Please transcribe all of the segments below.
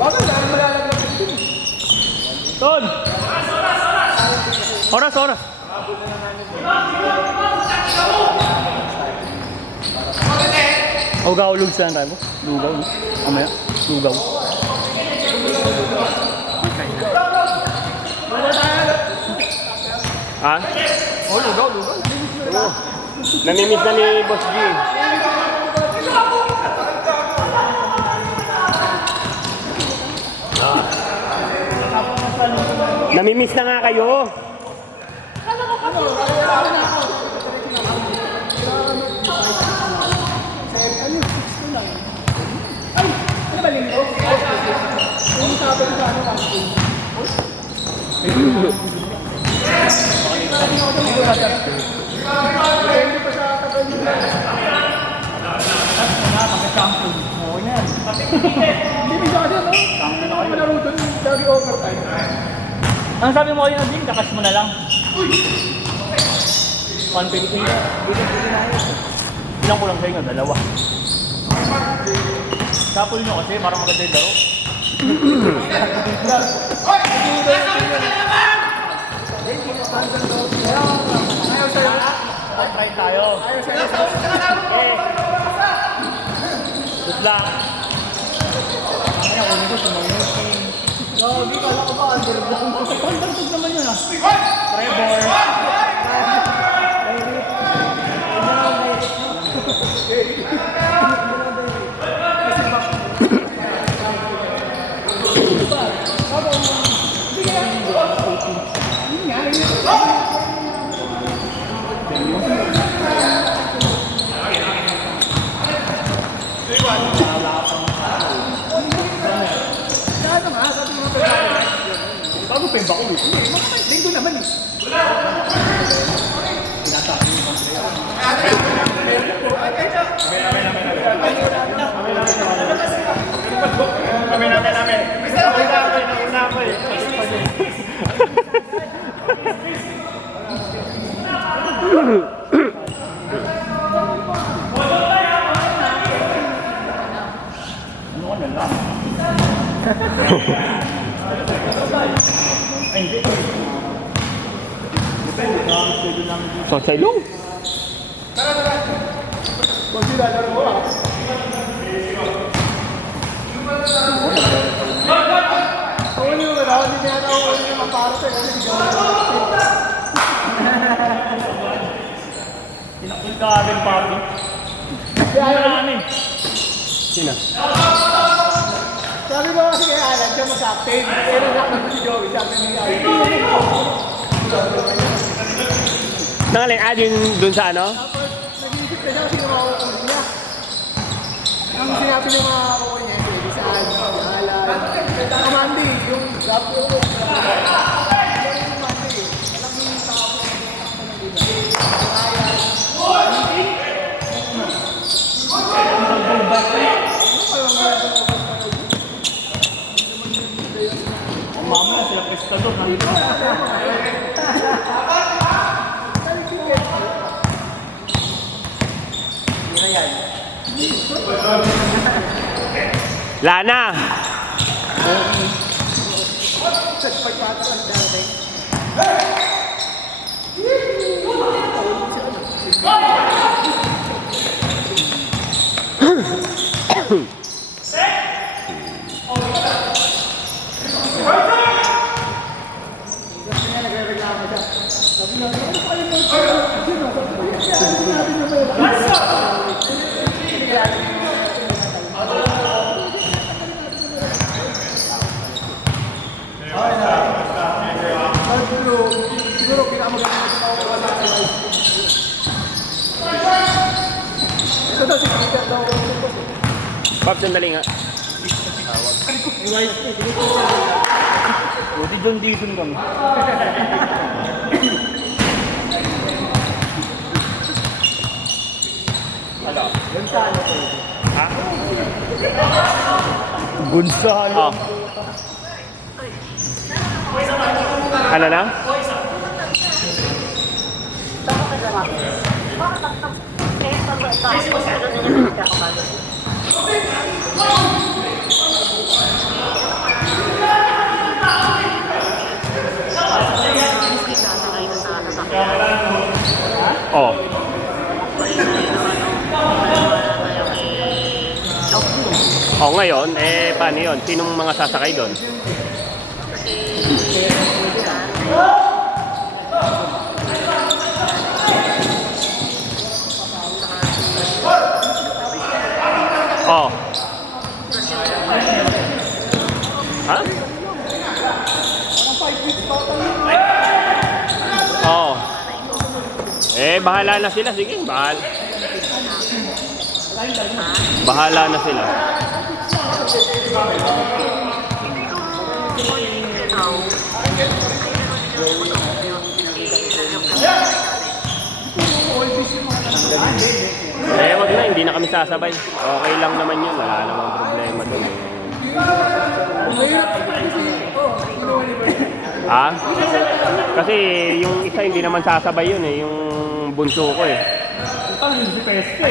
Bakit dahil malalaglag ito? Ton! Oras, oras! Ugaw, lugsan tayo mo? Lugaw, no? Amaya, lugaw. Ha? Oh, lugaw. Namimiss na ni Boss G. Namimiss na nga kayo. Ano ba linggo? Yung sabi ko sa ano ka? Depende pa sa tagal nila. Mag-champion. Oo yan. Hindi masyado, no? Hindi na ako malaro doon. Lagi overtime. Ang sabi mo kayo na din, kakas mo na lang. 150 na. Ilang ko lang kayo nga, dalawa. Tapos nyo kasi, para maganda yung laro. Ayaw sa'yo. Try tayo. Ayaw sa'yo. Okay. Good luck. Kaya kunin ko sumunod. Hindi ka lang ba underdog? Underdog naman yun ah. Trevor. Bago pa yung bako mo. Linggo naman eh. Sa sailong. Kung sila laro mo ah. Oo nyo ba? Hindi niya na ako ulit yung maparte. Tinakul ka akin, papi. Kaya namin. Sino? sabi mo kasi kaya Alan, siya mag-captain. Pero nakapag si Joey, sabi niya. Nangaling adin dun sa ano? Tapos, nag-iisip ka siya kasi nakakaulit niya. Ang sinabi ng mga kakuha niya, pwede sa Alan. Kamandi, yung gap yung Kamandi, alam mo yung tao ko ng Mama na sila prestador. Lana! Siguro pinakamaganda na ako wala sa live. Ito daw si Peter daw. Pop, sandali nga. Buti John Dizon kami. Hala. Gonzalo ko. Ha? Gonzalo. Oh. Ano na? Oh. Oh, ngayon, paano yun? Sinong mga sasakay doon? Oh. Ha? Parang 5 weeks total yun. Oo. Bahala na sila. Sige, bahala na sila. Wag na, hindi na kami sasabay. Okay lang naman yun. Wala namang problema doon. Mahirap kasi, kinuha ni Bert. Ha? Kasi yung isa hindi naman sasabay yun yung bunso ko Parang hindi si Pesto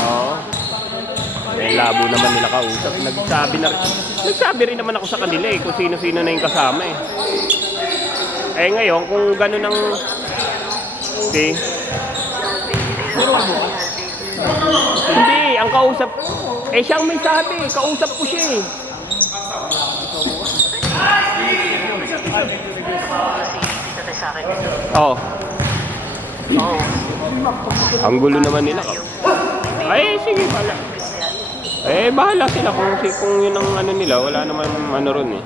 Oo. Labo naman nila kausap. Nagsabi rin naman ako sa kanila kung sino-sino na yung kasama ngayon, kung gano'n ang... Okay. Hindi, ang kausap... siyang may sabi, kausap ko siya Oh. Ang gulo naman nila. Sige, bahala. Bahala sila kung yun ang ano nila, wala naman ano ron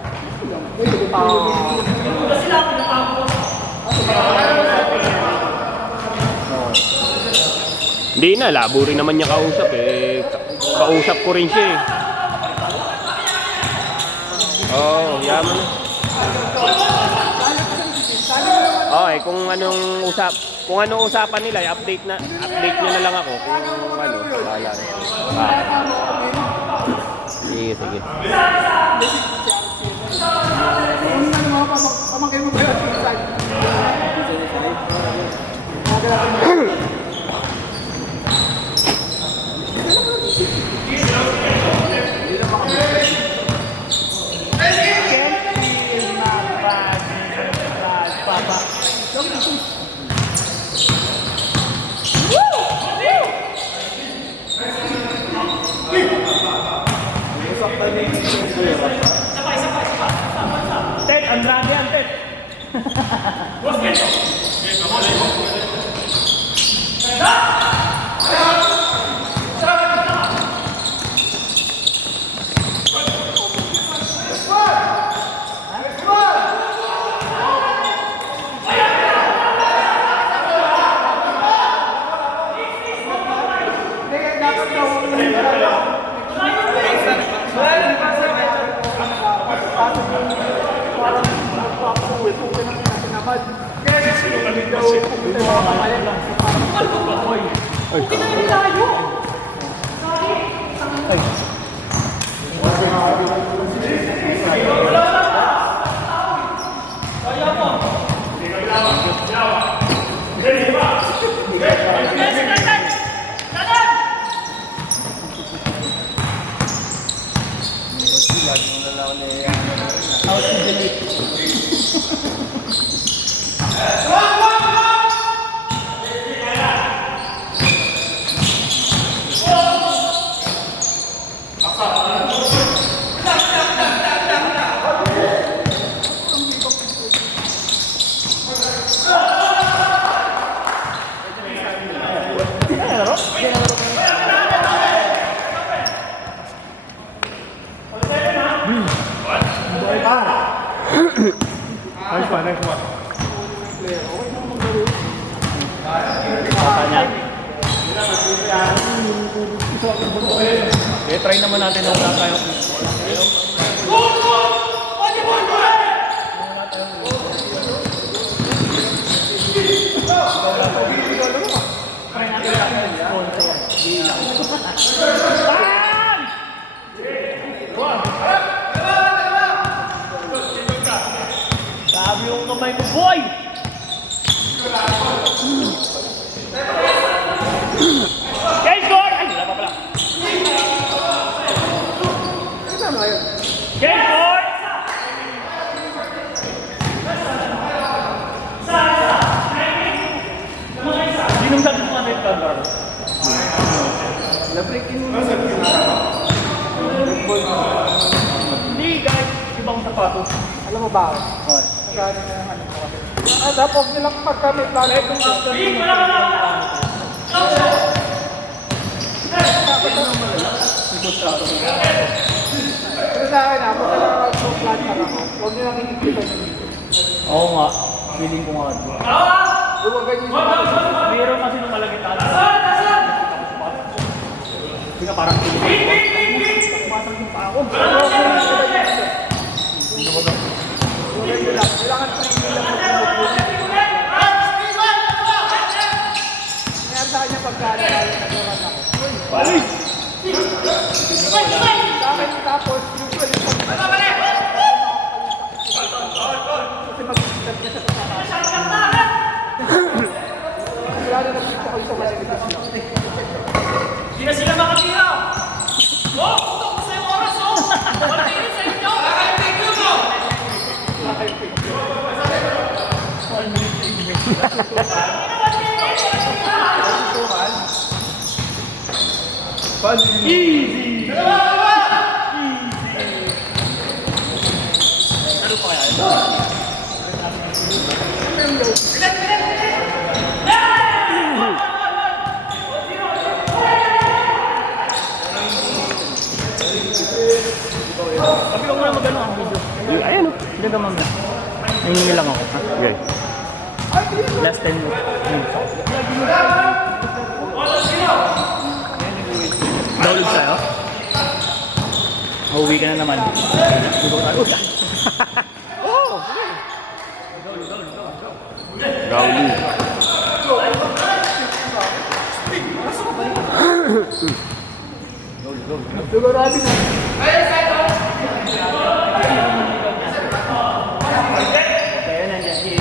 Hindi na, labo rin naman niya kausap kausap ko rin siya yaman na. Kung anong usapan nila, update nyo na lang ako kung bahala. Sige. Pamangkin mo ba yun? Ted, Andrade yan, Ted. Try naman natin na wala tayo. Sabi yung kamay mo, boy! Guys, score! Ay, wala pa pala. Game board! Sa! Hindi, guys. Ibang sapatos. Alam mo ba? Nagano na yung ano ko. Tapos nilang pagka may plano kung pero sa akin pagka nag-plan ka lang ako, huwag nilang ikikita nyo dito. Oo nga. Feeling ko nga. Huwag ganyan yung Mayroon kasi nung malagitan. Hindi ka parang tuloy. Pumasang yung pa ako. kailangan pa rin nila kaya sa kanya pagka naglaran ako. Balik! Sa akin tapos usually kasi mag-start niya sa pagkakasama. Wala na nagpito kayo sa maligas lang. Hindi na sila makatira! Oh! Putok ko sa yung oras, oh! Wala kayo sa inyo! Easy! Ano pa kaya ito? Sabi ko muna magano ang video. Ayan o. Hindi ka mamaya. Nahingi lang ako. Ha? Okay. Last 10 minutes. Download sa'yo? Uuwi ka na naman. Gauli. Sigurado na. Kaya nandiyan si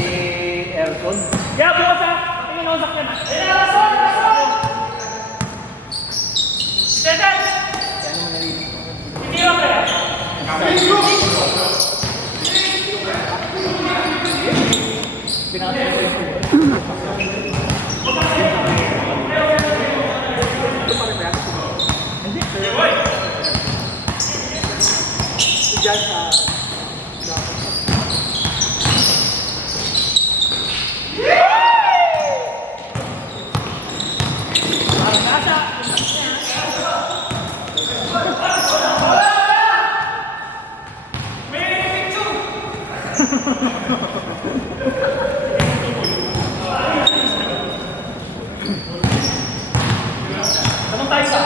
Aircon. Kaya bukas ha! Patingin ako sa akin. Hindi lang kaya? Pinatay ko yung Diyan sa Naman tayo sa?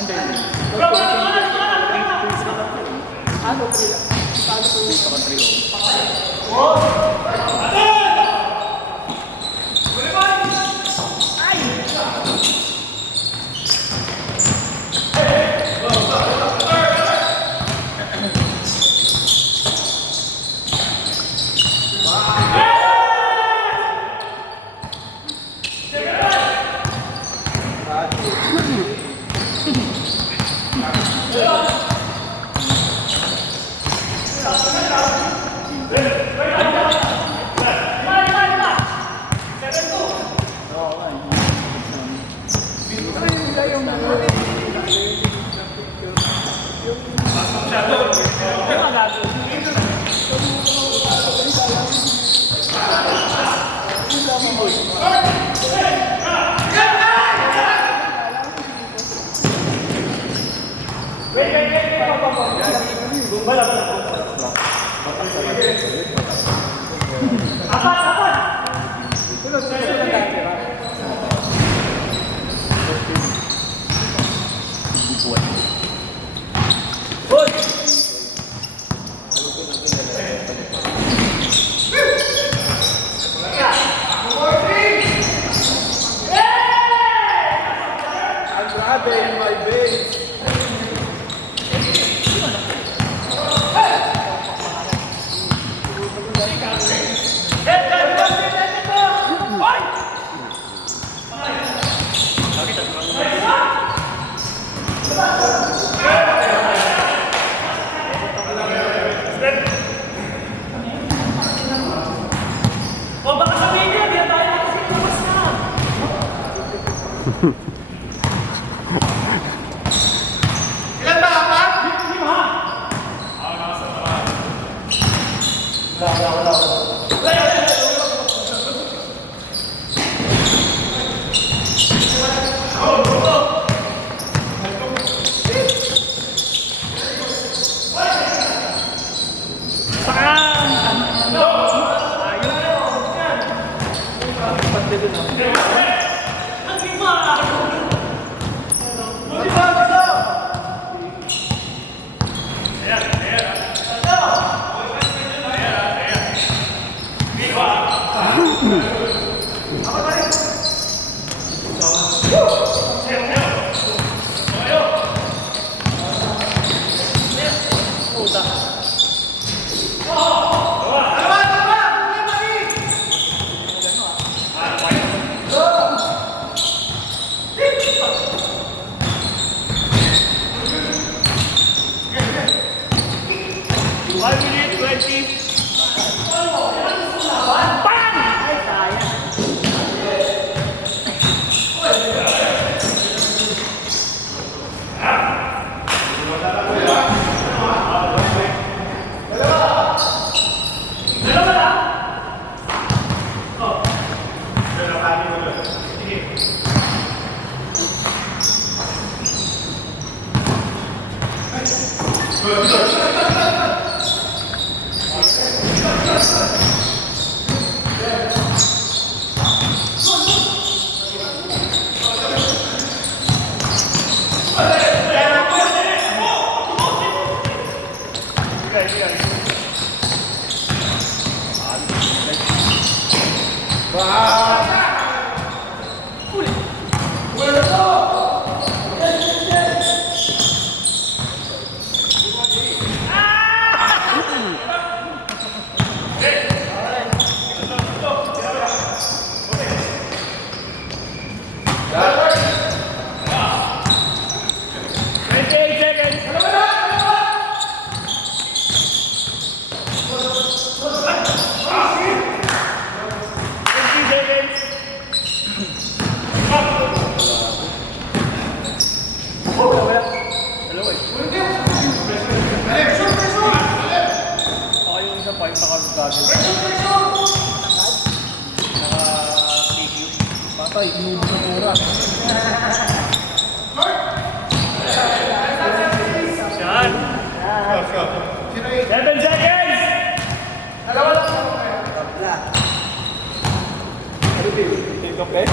Ano sila? Paano ko yung kapatrio? O baka sabihin niya, di na tayo kasi lumabas na. Ilan ba? Apat? Lima. Ang lima. Patay, inubo ng oras. Yan. 7 seconds! Dalawa lang. Take off, eh?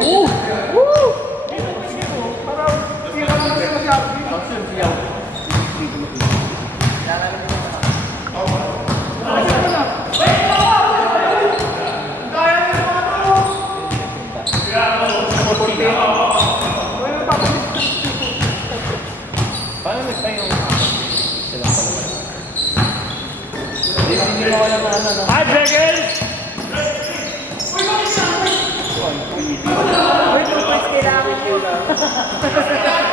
Woo! Woo! Hi, Bregel! Kailangan